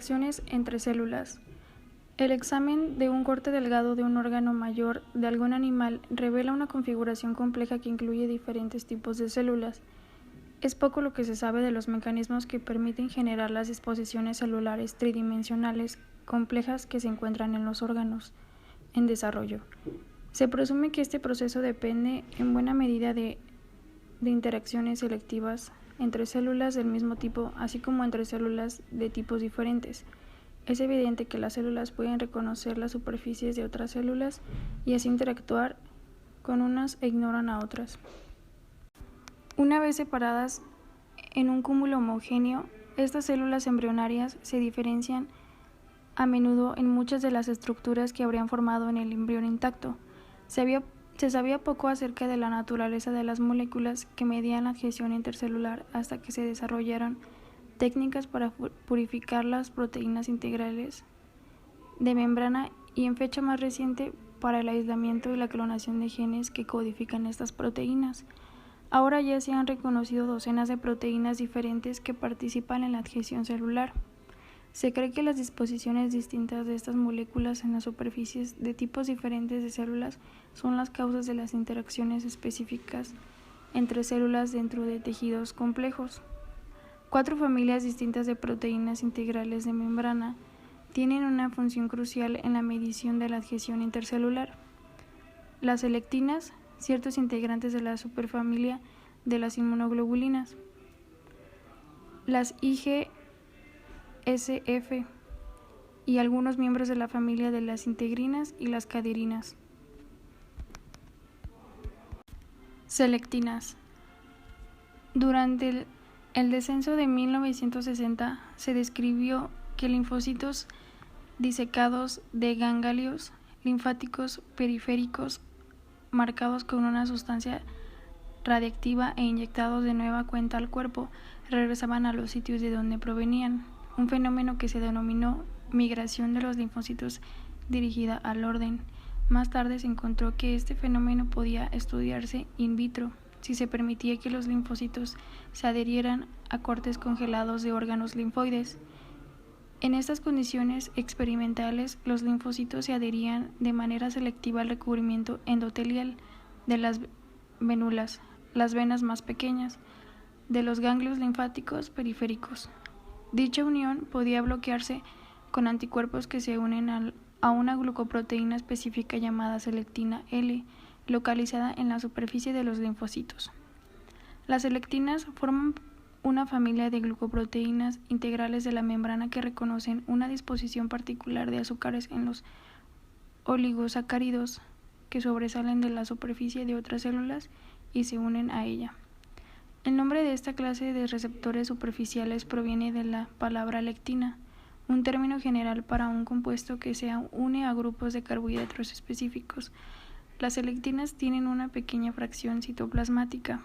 Interacciones entre células. El examen de un corte delgado de un órgano mayor de algún animal revela una configuración compleja que incluye diferentes tipos de células. Es poco lo que se sabe de los mecanismos que permiten generar las disposiciones celulares tridimensionales complejas que se encuentran en los órganos en desarrollo. Se presume que este proceso depende en buena medida de interacciones selectivas entre células del mismo tipo, así como entre células de tipos diferentes. Es evidente que las células pueden reconocer las superficies de otras células y así interactuar con unas e ignoran a otras. Una vez separadas en un cúmulo homogéneo, estas células embrionarias se diferencian a menudo en muchas de las estructuras que habrían formado en el embrión intacto. Se sabía poco acerca de la naturaleza de las moléculas que medían la adhesión intercelular hasta que se desarrollaron técnicas para purificar las proteínas integrales de membrana y en fecha más reciente para el aislamiento y la clonación de genes que codifican estas proteínas. Ahora ya se han reconocido docenas de proteínas diferentes que participan en la adhesión celular. Se cree que las disposiciones distintas de estas moléculas en las superficies de tipos diferentes de células son las causas de las interacciones específicas entre células dentro de tejidos complejos. 4 familias distintas de proteínas integrales de membrana tienen una función crucial en la medición de la adhesión intercelular. Las selectinas, ciertos integrantes de la superfamilia de las inmunoglobulinas, las IgSF y algunos miembros de la familia de las integrinas y las caderinas. Selectinas. Durante el descenso de 1960 se describió que linfocitos disecados de ganglios linfáticos periféricos marcados con una sustancia radiactiva e inyectados de nueva cuenta al cuerpo regresaban a los sitios de donde provenían, un fenómeno que se denominó migración de los linfocitos dirigida al orden. Más tarde se encontró que este fenómeno podía estudiarse in vitro si se permitía que los linfocitos se adherieran a cortes congelados de órganos linfoides. En estas condiciones experimentales, los linfocitos se adherían de manera selectiva al recubrimiento endotelial de las vénulas, las venas más pequeñas, de los ganglios linfáticos periféricos. Dicha unión podía bloquearse con anticuerpos que se unen a una glucoproteína específica llamada selectina L, localizada en la superficie de los linfocitos. Las selectinas forman una familia de glucoproteínas integrales de la membrana que reconocen una disposición particular de azúcares en los oligosacáridos que sobresalen de la superficie de otras células y se unen a ella. El nombre de esta clase de receptores superficiales proviene de la palabra lectina, un término general para un compuesto que se une a grupos de carbohidratos específicos. Las selectinas tienen una pequeña fracción citoplasmática,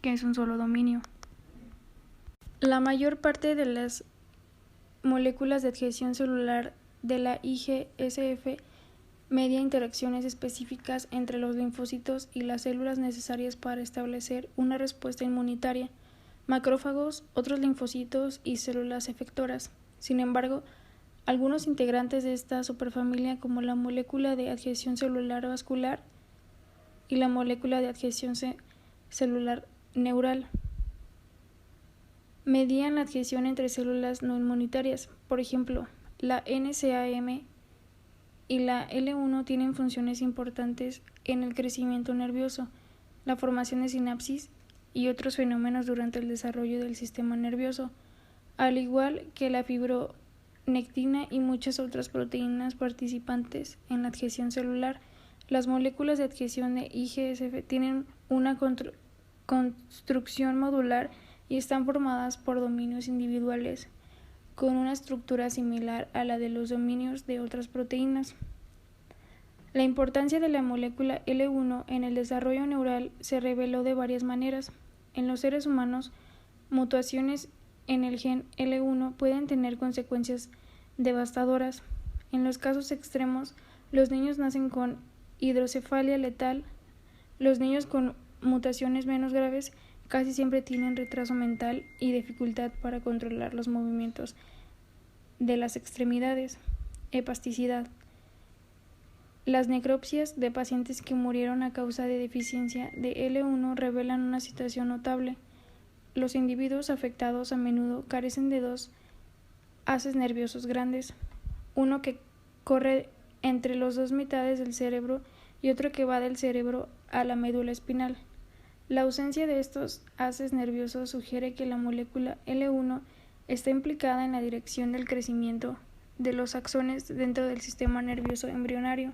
que es un solo dominio. La mayor parte de las moléculas de adhesión celular de la IgSF media interacciones específicas entre los linfocitos y las células necesarias para establecer una respuesta inmunitaria, macrófagos, otros linfocitos y células efectoras. Sin embargo, algunos integrantes de esta superfamilia, como la molécula de adhesión celular vascular y la molécula de adhesión celular neural, medían la adhesión entre células no inmunitarias. Por ejemplo, la NCAM y la L1 tienen funciones importantes en el crecimiento nervioso, la formación de sinapsis y otros fenómenos durante el desarrollo del sistema nervioso, al igual que la fibronectina y muchas otras proteínas participantes en la adhesión celular. Las moléculas de adhesión de IgSF tienen una construcción modular y están formadas por dominios individuales con una estructura similar a la de los dominios de otras proteínas. La importancia de la molécula L1 en el desarrollo neural se reveló de varias maneras. En los seres humanos, mutaciones en el gen L1 pueden tener consecuencias devastadoras. En los casos extremos, los niños nacen con hidrocefalia letal. Los niños con mutaciones menos graves casi siempre tienen retraso mental y dificultad para controlar los movimientos de las extremidades. Hepasticidad. Las necropsias de pacientes que murieron a causa de deficiencia de L1 revelan una situación notable. Los individuos afectados a menudo carecen de dos haces nerviosos grandes, uno que corre entre las dos mitades del cerebro y otro que va del cerebro a la médula espinal. La ausencia de estos haces nerviosos sugiere que la molécula L1 está implicada en la dirección del crecimiento de los axones dentro del sistema nervioso embrionario.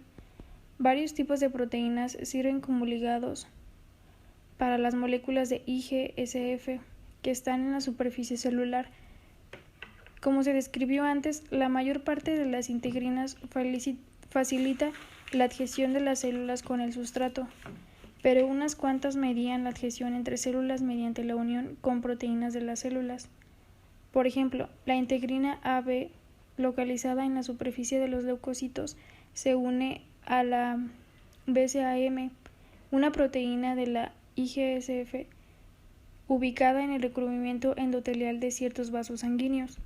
Varios tipos de proteínas sirven como ligados para las moléculas de IGSF que están en la superficie celular. Como se describió antes, la mayor parte de las integrinas facilita la adhesión de las células con el sustrato, pero unas cuantas median la adhesión entre células mediante la unión con proteínas de las células. Por ejemplo, la integrina AB, localizada en la superficie de los leucocitos, se une a la BCAM, una proteína de la IGSF, ubicada en el recubrimiento endotelial de ciertos vasos sanguíneos.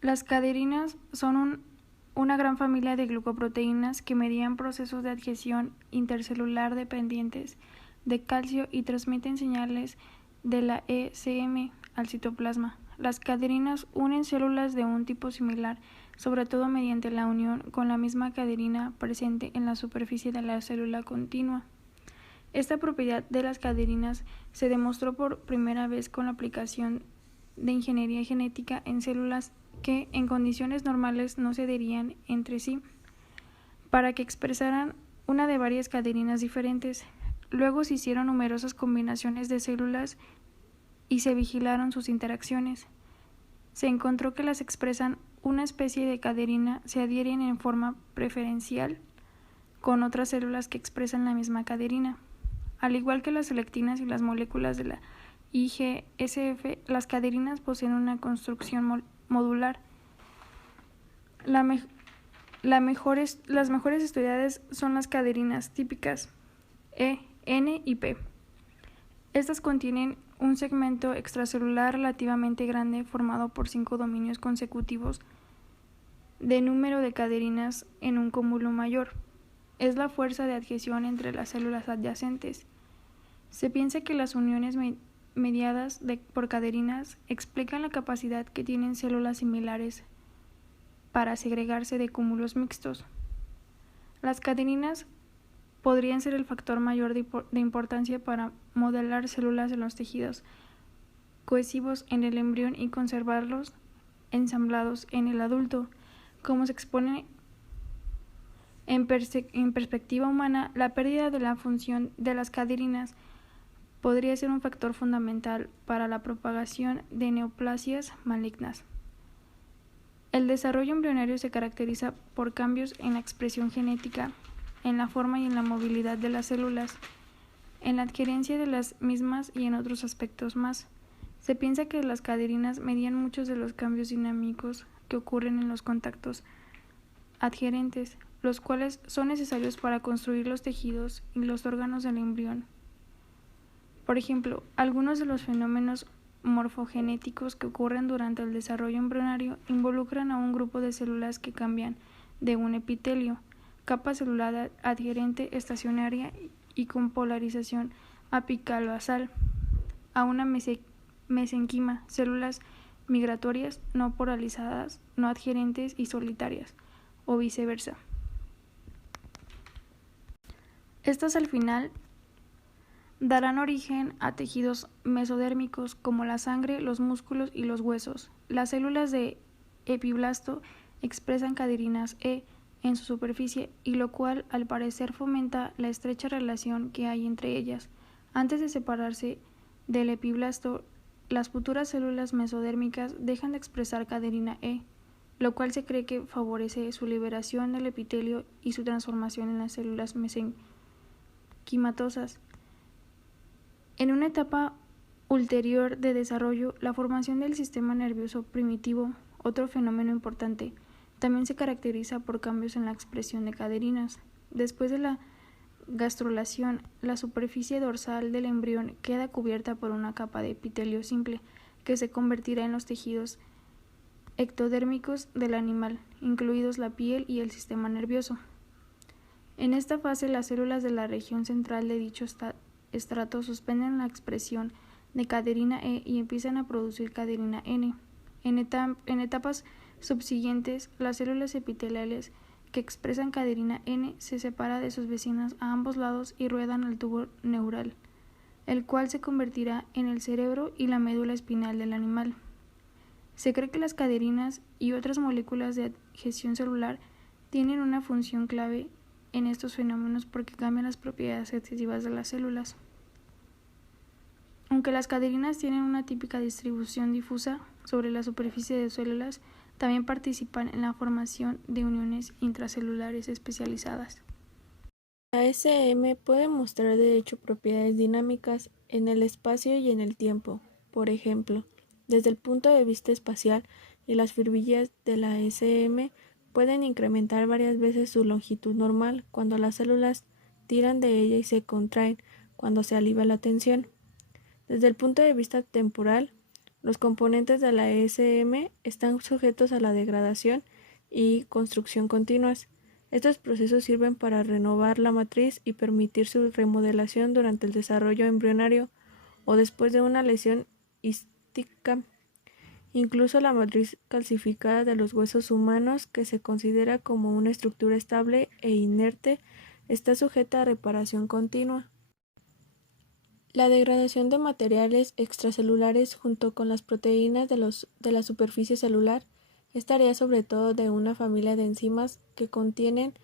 Las caderinas son una gran familia de glucoproteínas que median procesos de adhesión intercelular dependientes de calcio y transmiten señales de la ECM al citoplasma. Las caderinas unen células de un tipo similar, sobre todo mediante la unión con la misma caderina presente en la superficie de la célula continua. Esta propiedad de las caderinas se demostró por primera vez con la aplicación de ingeniería genética en células que en condiciones normales no se adherían entre sí, para que expresaran una de varias caderinas diferentes. Luego se hicieron numerosas combinaciones de células y se vigilaron sus interacciones. Se encontró que las expresan una especie de caderina se adhieren en forma preferencial con otras células que expresan la misma caderina. Al igual que las lectinas y las moléculas de la IGSF, las caderinas poseen una construcción modular. Las mejores estudiadas son las caderinas típicas E, N y P. Estas contienen un segmento extracelular relativamente grande formado por 5 dominios consecutivos de número de caderinas en un cúmulo mayor. Es la fuerza de adhesión entre las células adyacentes. Se piensa que las uniones mediadas por caderinas explican la capacidad que tienen células similares para segregarse de cúmulos mixtos. Las caderinas podrían ser el factor mayor de importancia para modelar células en los tejidos cohesivos en el embrión y conservarlos ensamblados en el adulto. Como se expone en perspectiva humana, la pérdida de la función de las caderinas podría ser un factor fundamental para la propagación de neoplasias malignas. El desarrollo embrionario se caracteriza por cambios en la expresión genética, en la forma y en la movilidad de las células, en la adherencia de las mismas y en otros aspectos más. Se piensa que las caderinas median muchos de los cambios dinámicos que ocurren en los contactos adherentes, los cuales son necesarios para construir los tejidos y los órganos del embrión. Por ejemplo, algunos de los fenómenos morfogenéticos que ocurren durante el desarrollo embrionario involucran a un grupo de células que cambian de un epitelio, capa celular adherente estacionaria y con polarización apical basal, a una mesenquima, células migratorias no polarizadas, no adherentes y solitarias, o viceversa. Estas al final darán origen a tejidos mesodérmicos como la sangre, los músculos y los huesos. Las células de epiblasto expresan caderinas E en su superficie, y lo cual al parecer fomenta la estrecha relación que hay entre ellas. Antes de separarse del epiblasto, las futuras células mesodérmicas dejan de expresar caderina E, lo cual se cree que favorece su liberación del epitelio y su transformación en las células mesenquimatosas. En una etapa ulterior de desarrollo, la formación del sistema nervioso primitivo, otro fenómeno importante, también se caracteriza por cambios en la expresión de caderinas. Después de la gastrulación, la superficie dorsal del embrión queda cubierta por una capa de epitelio simple, que se convertirá en los tejidos ectodérmicos del animal, incluidos la piel y el sistema nervioso. En esta fase, las células de la región central de dicho estrato suspenden la expresión de caderina E y empiezan a producir caderina N. En etapas subsiguientes, las células epiteliales que expresan caderina N se separan de sus vecinas a ambos lados y ruedan al tubo neural, el cual se convertirá en el cerebro y la médula espinal del animal. Se cree que las caderinas y otras moléculas de adhesión celular tienen una función clave en estos fenómenos porque cambian las propiedades adhesivas de las células. Aunque las caderinas tienen una típica distribución difusa sobre la superficie de células, también participan en la formación de uniones intracelulares especializadas. La SM puede mostrar de hecho propiedades dinámicas en el espacio y en el tiempo. Por ejemplo, desde el punto de vista espacial, y las fibrillas de la SM pueden incrementar varias veces su longitud normal cuando las células tiran de ella y se contraen cuando se alivia la tensión. Desde el punto de vista temporal, los componentes de la SM están sujetos a la degradación y construcción continuas. Estos procesos sirven para renovar la matriz y permitir su remodelación durante el desarrollo embrionario o después de una lesión isquímica. Incluso la matriz calcificada de los huesos humanos, que se considera como una estructura estable e inerte, está sujeta a reparación continua. La degradación de materiales extracelulares junto con las proteínas de la superficie celular es tarea sobre todo de una familia de enzimas que contienen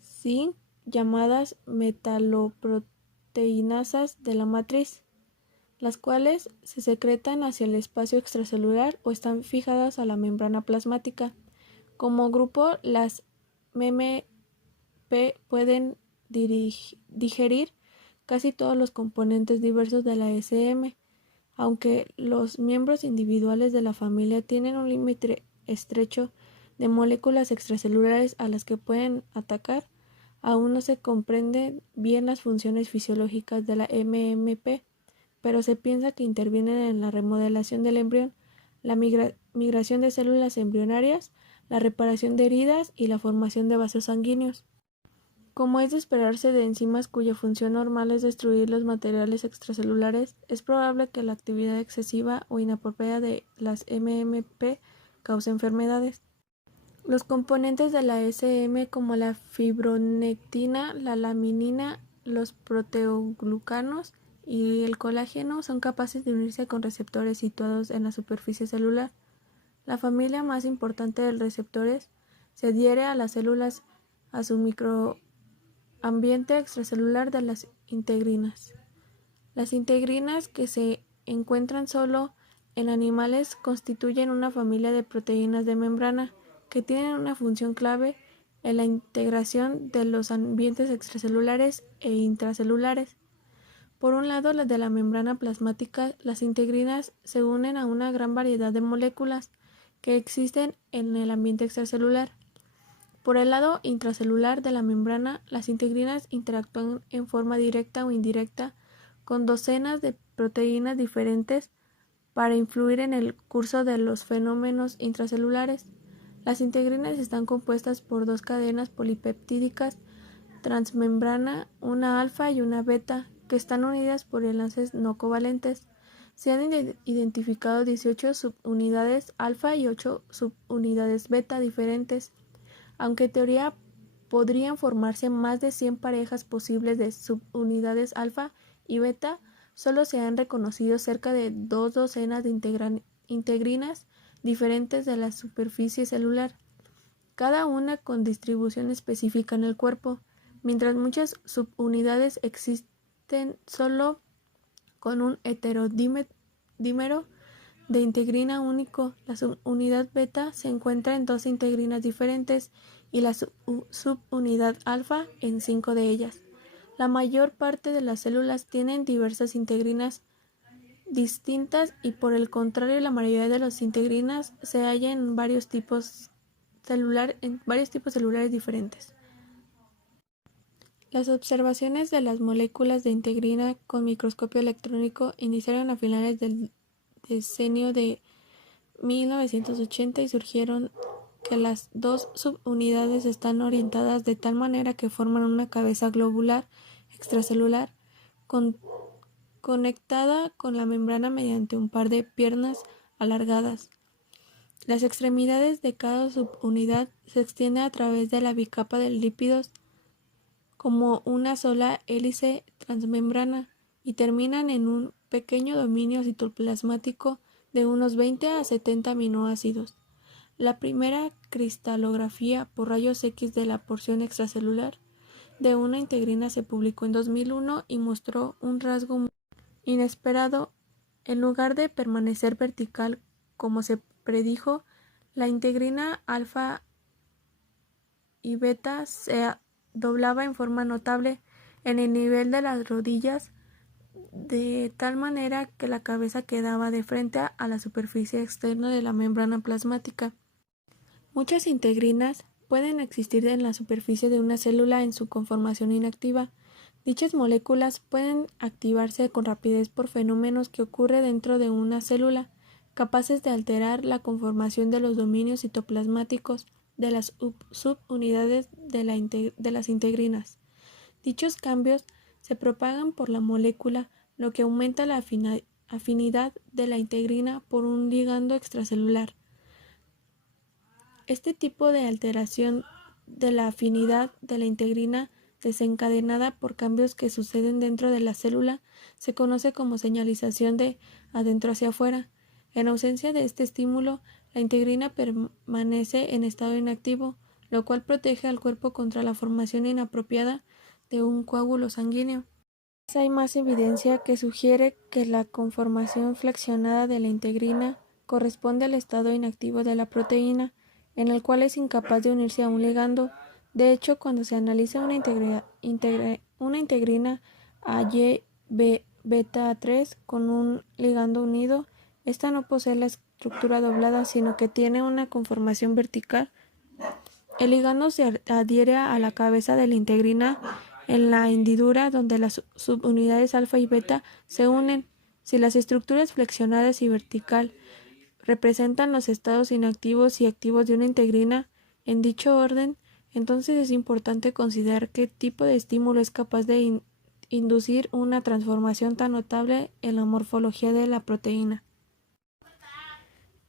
zinc llamadas metaloproteinasas de la matriz, las cuales se secretan hacia el espacio extracelular o están fijadas a la membrana plasmática. Como grupo, las MMP pueden digerir casi todos los componentes diversos de la SM, aunque los miembros individuales de la familia tienen un límite estrecho de moléculas extracelulares a las que pueden atacar. Aún no se comprenden bien las funciones fisiológicas de la MMP, pero se piensa que intervienen en la remodelación del embrión, la migración de células embrionarias, la reparación de heridas y la formación de vasos sanguíneos. Como es de esperarse de enzimas cuya función normal es destruir los materiales extracelulares, es probable que la actividad excesiva o inapropiada de las MMP cause enfermedades. Los componentes de la SM, como la fibronectina, la laminina, los proteoglucanos y el colágeno, son capaces de unirse con receptores situados en la superficie celular. La familia más importante de receptores se adhiere a las células a su microambiente extracelular de las integrinas. Las integrinas, que se encuentran solo en animales, constituyen una familia de proteínas de membrana que tienen una función clave en la integración de los ambientes extracelulares e intracelulares. Por un lado, las de la membrana plasmática, las integrinas se unen a una gran variedad de moléculas que existen en el ambiente extracelular. Por el lado intracelular de la membrana, las integrinas interactúan en forma directa o indirecta con docenas de proteínas diferentes para influir en el curso de los fenómenos intracelulares. Las integrinas están compuestas por dos cadenas polipeptídicas transmembrana, una alfa y una beta, que están unidas por enlaces no covalentes. Se han identificado 18 subunidades alfa y 8 subunidades beta diferentes, aunque en teoría podrían formarse más de 100 parejas posibles de subunidades alfa y beta. Solo se han reconocido cerca de 2 docenas de integrinas diferentes de la superficie celular, cada una con distribución específica en el cuerpo, mientras muchas subunidades existen solo con un heterodímero de integrina único. La subunidad beta se encuentra en 12 integrinas diferentes y la subunidad alfa en 5 de ellas. La mayor parte de las células tienen diversas integrinas distintas y, por el contrario, la mayoría de las integrinas se hallan en varios tipos celulares diferentes. Las observaciones de las moléculas de integrina con microscopio electrónico iniciaron a finales del decenio de 1980 y surgieron que las dos subunidades están orientadas de tal manera que forman una cabeza globular extracelular conectada con la membrana mediante un par de piernas alargadas. Las extremidades de cada subunidad se extienden a través de la bicapa de lípidos como una sola hélice transmembrana y terminan en un pequeño dominio citoplasmático de unos 20 a 70 aminoácidos. La primera cristalografía por rayos X de la porción extracelular de una integrina se publicó en 2001 y mostró un rasgo muy inesperado. En lugar de permanecer vertical como se predijo, la integrina alfa y beta se doblaba en forma notable en el nivel de las rodillas, de tal manera que la cabeza quedaba de frente a la superficie externa de la membrana plasmática. Muchas integrinas pueden existir en la superficie de una célula en su conformación inactiva. Dichas moléculas pueden activarse con rapidez por fenómenos que ocurren dentro de una célula, capaces de alterar la conformación de los dominios citoplasmáticos de las subunidades de las integrinas. Dichos cambios se propagan por la molécula, lo que aumenta la afinidad de la integrina por un ligando extracelular. Este tipo de alteración de la afinidad de la integrina desencadenada por cambios que suceden dentro de la célula se conoce como señalización de adentro hacia afuera. En ausencia de este estímulo, la integrina permanece en estado inactivo, lo cual protege al cuerpo contra la formación inapropiada de un coágulo sanguíneo. Hay más evidencia que sugiere que la conformación flexionada de la integrina corresponde al estado inactivo de la proteína, en el cual es incapaz de unirse a un ligando. De hecho, cuando se analiza una integrina a Y beta 3 con un ligando unido, esta no posee la estructura doblada, sino que tiene una conformación vertical. El ligando se adhiere a la cabeza de la integrina en la hendidura donde las subunidades alfa y beta se unen. Si las estructuras flexionadas y vertical representan los estados inactivos y activos de una integrina en dicho orden, entonces es importante considerar qué tipo de estímulo es capaz de inducir una transformación tan notable en la morfología de la proteína.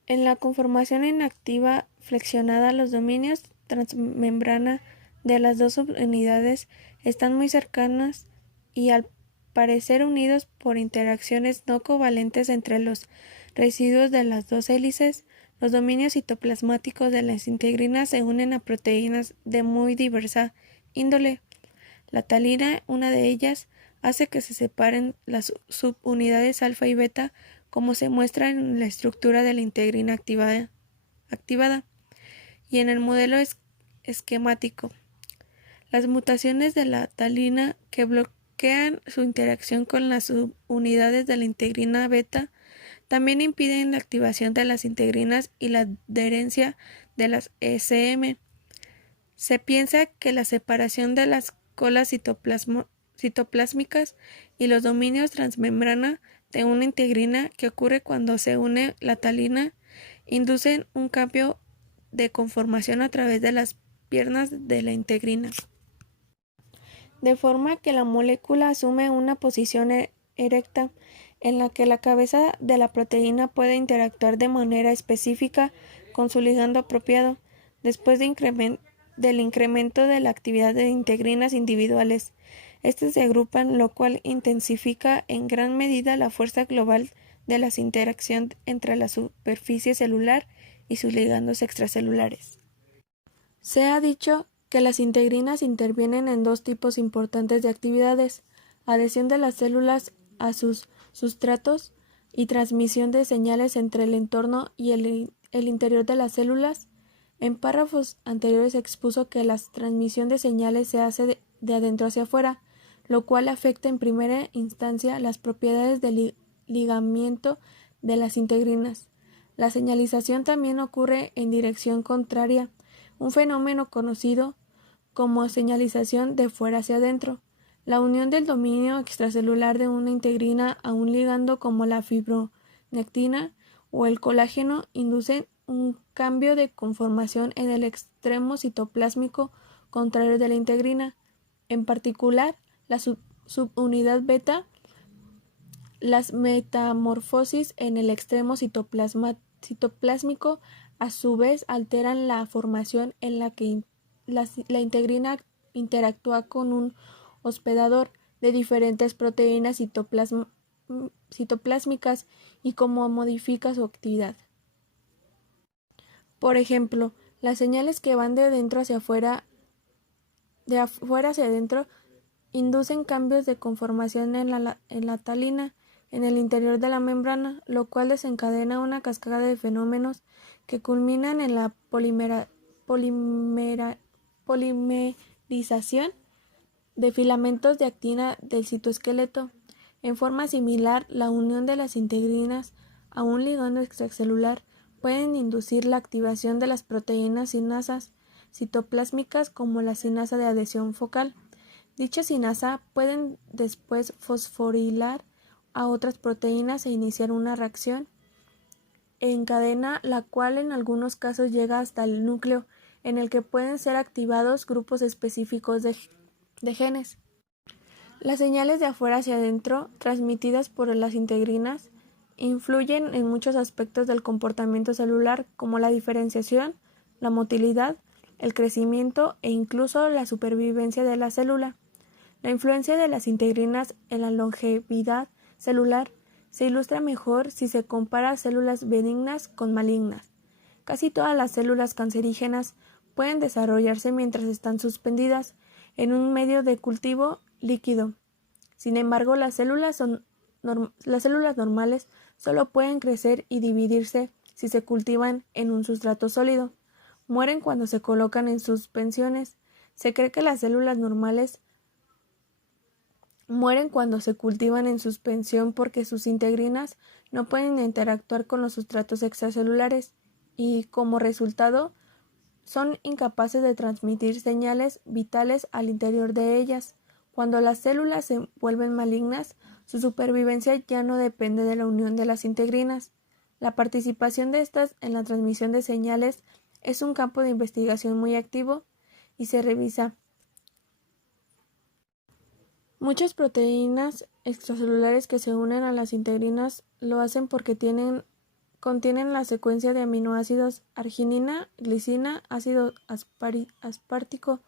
En la conformación inactiva flexionada, los dominios transmembrana de las dos subunidades están muy cercanas y al parecer unidos por interacciones no covalentes entre los residuos de las dos hélices. Los dominios citoplasmáticos de las integrinas se unen a proteínas de muy diversa índole. La talina, una de ellas, hace que se separen las subunidades alfa y beta, como se muestra en la estructura de la integrina activada y en el modelo esquemático. Las mutaciones de la talina que bloquean su interacción con las subunidades de la integrina beta también impiden la activación de las integrinas y la adherencia de las ECM. Se piensa que la separación de las colas citoplásmicas y los dominios transmembrana de una integrina que ocurre cuando se une la talina inducen un cambio de conformación a través de las piernas de la integrina, de forma que la molécula asume una posición erecta en la que la cabeza de la proteína puede interactuar de manera específica con su ligando apropiado, después del incremento de la actividad de integrinas individuales. Estas se agrupan, lo cual intensifica en gran medida la fuerza global de la interacción entre la superficie celular y sus ligandos extracelulares. Se ha dicho que las integrinas intervienen en dos tipos importantes de actividades: adhesión de las células a sus sustratos y transmisión de señales entre el entorno y el interior de las células. En párrafos anteriores se expuso que la transmisión de señales se hace de adentro hacia afuera, lo cual afecta en primera instancia las propiedades de ligamiento de las integrinas. La señalización también ocurre en dirección contraria, un fenómeno conocido como señalización de fuera hacia adentro. La unión del dominio extracelular de una integrina a un ligando como la fibronectina o el colágeno inducen un cambio de conformación en el extremo citoplásmico contrario de la integrina. En particular, la subunidad beta, las metamorfosis en el extremo citoplásmico a su vez alteran la formación en la que la integrina interactúa con un hospedador de diferentes proteínas citoplásmicas y cómo modifica su actividad. Por ejemplo, las señales que van de dentro hacia afuera, de afuera hacia adentro, inducen cambios de conformación en la talina en el interior de la membrana, lo cual desencadena una cascada de fenómenos que culminan en la polimerización de filamentos de actina del citoesqueleto. En forma similar, la unión de las integrinas a un ligando extracelular pueden inducir la activación de las proteínas sinasas citoplásmicas como la sinasa de adhesión focal. Dicha sinasa pueden después fosforilar a otras proteínas e iniciar una reacción en cadena, la cual en algunos casos llega hasta el núcleo, en el que pueden ser activados grupos específicos de genes. Las señales de afuera hacia adentro, transmitidas por las integrinas, influyen en muchos aspectos del comportamiento celular, como la diferenciación, la motilidad, el crecimiento e incluso la supervivencia de la célula. La influencia de las integrinas en la longevidad celular se ilustra mejor si se compara células benignas con malignas. Casi todas las células cancerígenas pueden desarrollarse mientras están suspendidas en un medio de cultivo líquido. Sin embargo, las células normales solo pueden crecer y dividirse si se cultivan en un sustrato sólido. Mueren cuando se colocan en suspensiones. Se cree que las células normales mueren cuando se cultivan en suspensión porque sus integrinas no pueden interactuar con los sustratos extracelulares y, como resultado, son incapaces de transmitir señales vitales al interior de ellas. Cuando las células se vuelven malignas, su supervivencia ya no depende de la unión de las integrinas. La participación de estas en la transmisión de señales es un campo de investigación muy activo y se revisa. Muchas proteínas extracelulares que se unen a las integrinas lo hacen porque contienen la secuencia de aminoácidos arginina, glicina, ácido aspartico.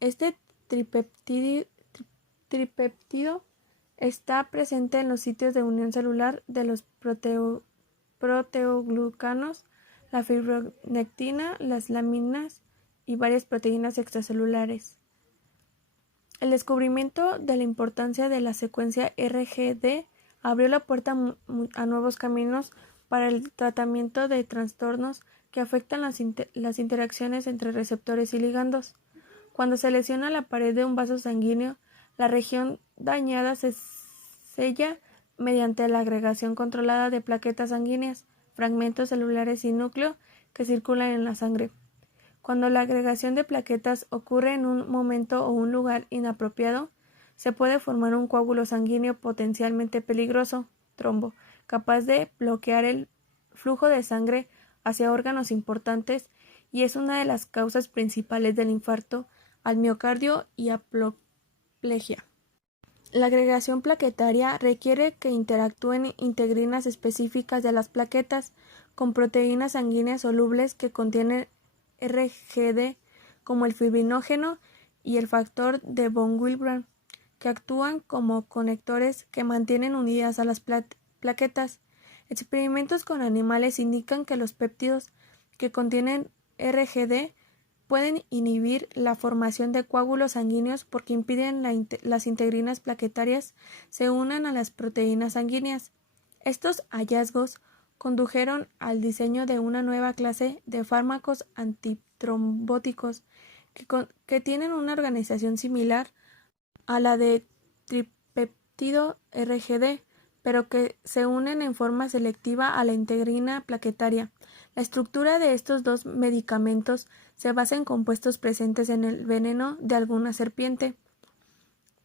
Este tripeptido está presente en los sitios de unión celular de los proteoglucanos, la fibronectina, las laminas y varias proteínas extracelulares. El descubrimiento de la importancia de la secuencia RGD abrió la puerta a nuevos caminos para el tratamiento de trastornos que afectan las interacciones entre receptores y ligandos. Cuando se lesiona la pared de un vaso sanguíneo, la región dañada se sella mediante la agregación controlada de plaquetas sanguíneas, fragmentos celulares y núcleo que circulan en la sangre. Cuando la agregación de plaquetas ocurre en un momento o un lugar inapropiado, se puede formar un coágulo sanguíneo potencialmente peligroso, trombo, capaz de bloquear el flujo de sangre hacia órganos importantes y es una de las causas principales del infarto al miocardio y apoplejía. La agregación plaquetaria requiere que interactúen integrinas específicas de las plaquetas con proteínas sanguíneas solubles que contienen RGD, como el fibrinógeno y el factor de von Willebrand, que actúan como conectores que mantienen unidas a las plaquetas. Experimentos con animales indican que los péptidos que contienen RGD pueden inhibir la formación de coágulos sanguíneos porque impiden las integrinas plaquetarias se unan a las proteínas sanguíneas. Estos hallazgos condujeron al diseño de una nueva clase de fármacos antitrombóticos que tienen una organización similar a la de tripeptido RGD, pero que se unen en forma selectiva a la integrina plaquetaria. La estructura de estos dos medicamentos se basa en compuestos presentes en el veneno de alguna serpiente.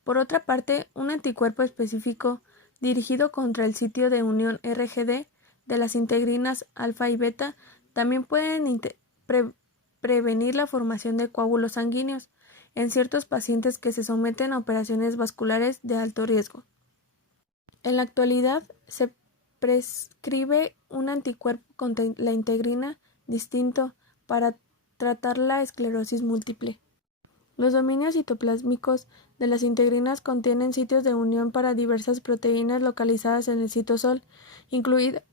Por otra parte, un anticuerpo específico dirigido contra el sitio de unión RGD de las integrinas alfa y beta también pueden prevenir la formación de coágulos sanguíneos en ciertos pacientes que se someten a operaciones vasculares de alto riesgo. En la actualidad se prescribe un anticuerpo contra la integrina distinto para tratar la esclerosis múltiple. Los dominios citoplásmicos de las integrinas contienen sitios de unión para diversas proteínas localizadas en el citosol, incluidas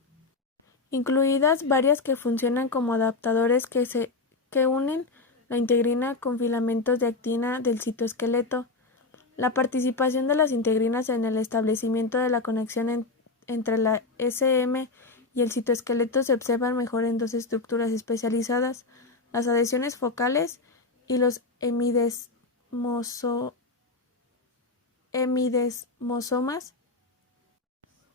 varias que funcionan como adaptadores que unen la integrina con filamentos de actina del citoesqueleto. La participación de las integrinas en el establecimiento de la conexión entre la SM y el citoesqueleto se observan mejor en dos estructuras especializadas, las adhesiones focales y los hemidesmosomas.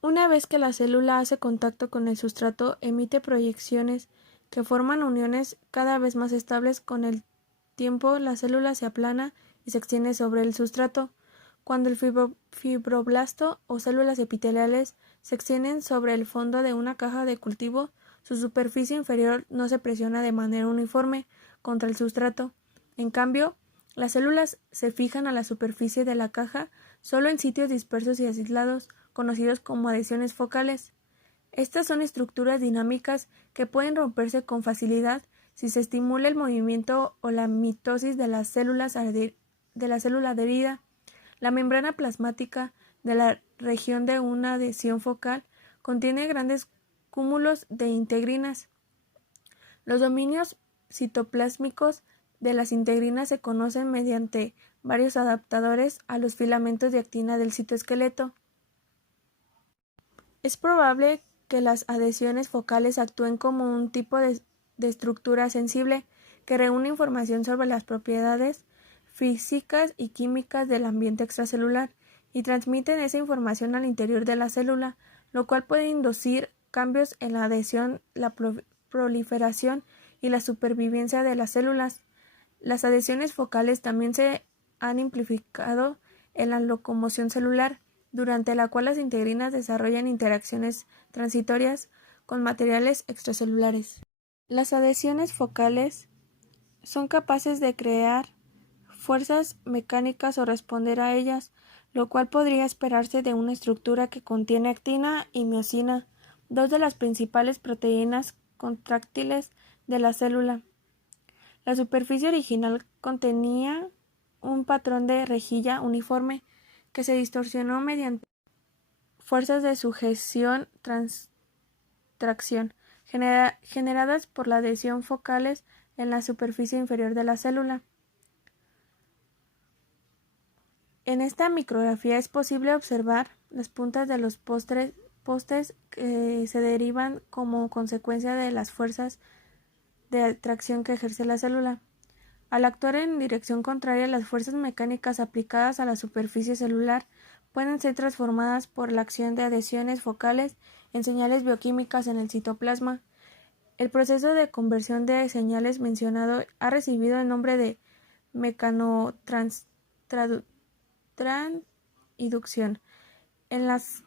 Una vez que la célula hace contacto con el sustrato, emite proyecciones que forman uniones cada vez más estables. Con el tiempo, la célula se aplana y se extiende sobre el sustrato. Cuando el fibroblasto o células epiteliales se extienden sobre el fondo de una caja de cultivo, su superficie inferior no se presiona de manera uniforme contra el sustrato. En cambio, las células se fijan a la superficie de la caja solo en sitios dispersos y aislados, conocidos como adhesiones focales. Estas son estructuras dinámicas que pueden romperse con facilidad si se estimula el movimiento o la mitosis de la célula adherida. La membrana plasmática de la región de una adhesión focal contiene grandes cúmulos de integrinas. Los dominios citoplásmicos de las integrinas se conocen mediante varios adaptadores a los filamentos de actina del citoesqueleto. Es probable que las adhesiones focales actúen como un tipo de estructura sensible que reúne información sobre las propiedades físicas y químicas del ambiente extracelular y transmiten esa información al interior de la célula, lo cual puede inducir cambios en la adhesión, la proliferación y la supervivencia de las células. Las adhesiones focales también se han implicado en la locomoción celular, durante la cual las integrinas desarrollan interacciones transitorias con materiales extracelulares. Las adhesiones focales son capaces de crear fuerzas mecánicas o responder a ellas, lo cual podría esperarse de una estructura que contiene actina y miosina, dos de las principales proteínas contráctiles de la célula. La superficie original contenía un patrón de rejilla uniforme que se distorsionó mediante fuerzas de sujeción-tracción generadas por la adhesión focales en la superficie inferior de la célula. En esta micrografía es posible observar las puntas de los postes que se derivan como consecuencia de las fuerzas de atracción que ejerce la célula. Al actuar en dirección contraria, las fuerzas mecánicas aplicadas a la superficie celular pueden ser transformadas por la acción de adhesiones focales en señales bioquímicas en el citoplasma. El proceso de conversión de señales mencionado ha recibido el nombre de mecanotransducción. En las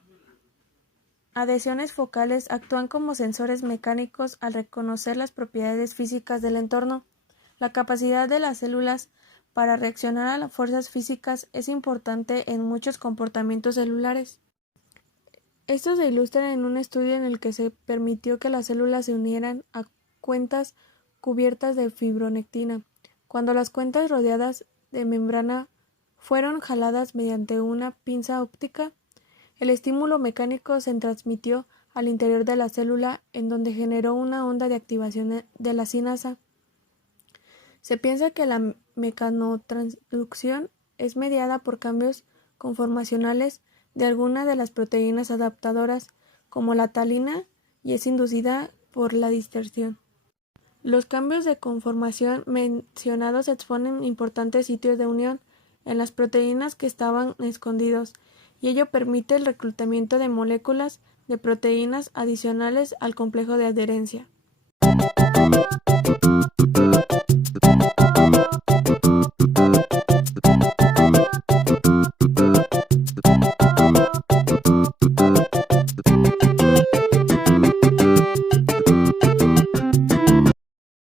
adhesiones focales actúan como sensores mecánicos al reconocer las propiedades físicas del entorno. La capacidad de las células para reaccionar a las fuerzas físicas es importante en muchos comportamientos celulares. Esto se ilustra en un estudio en el que se permitió que las células se unieran a cuentas cubiertas de fibronectina. Cuando las cuentas rodeadas de membrana fueron jaladas mediante una pinza óptica, el estímulo mecánico se transmitió al interior de la célula, en donde generó una onda de activación de la sinasa. Se piensa que la mecanotransducción es mediada por cambios conformacionales de alguna de las proteínas adaptadoras, como la talina, y es inducida por la dispersión. Los cambios de conformación mencionados exponen importantes sitios de unión en las proteínas que estaban escondidos, y ello permite el reclutamiento de moléculas de proteínas adicionales al complejo de adherencia.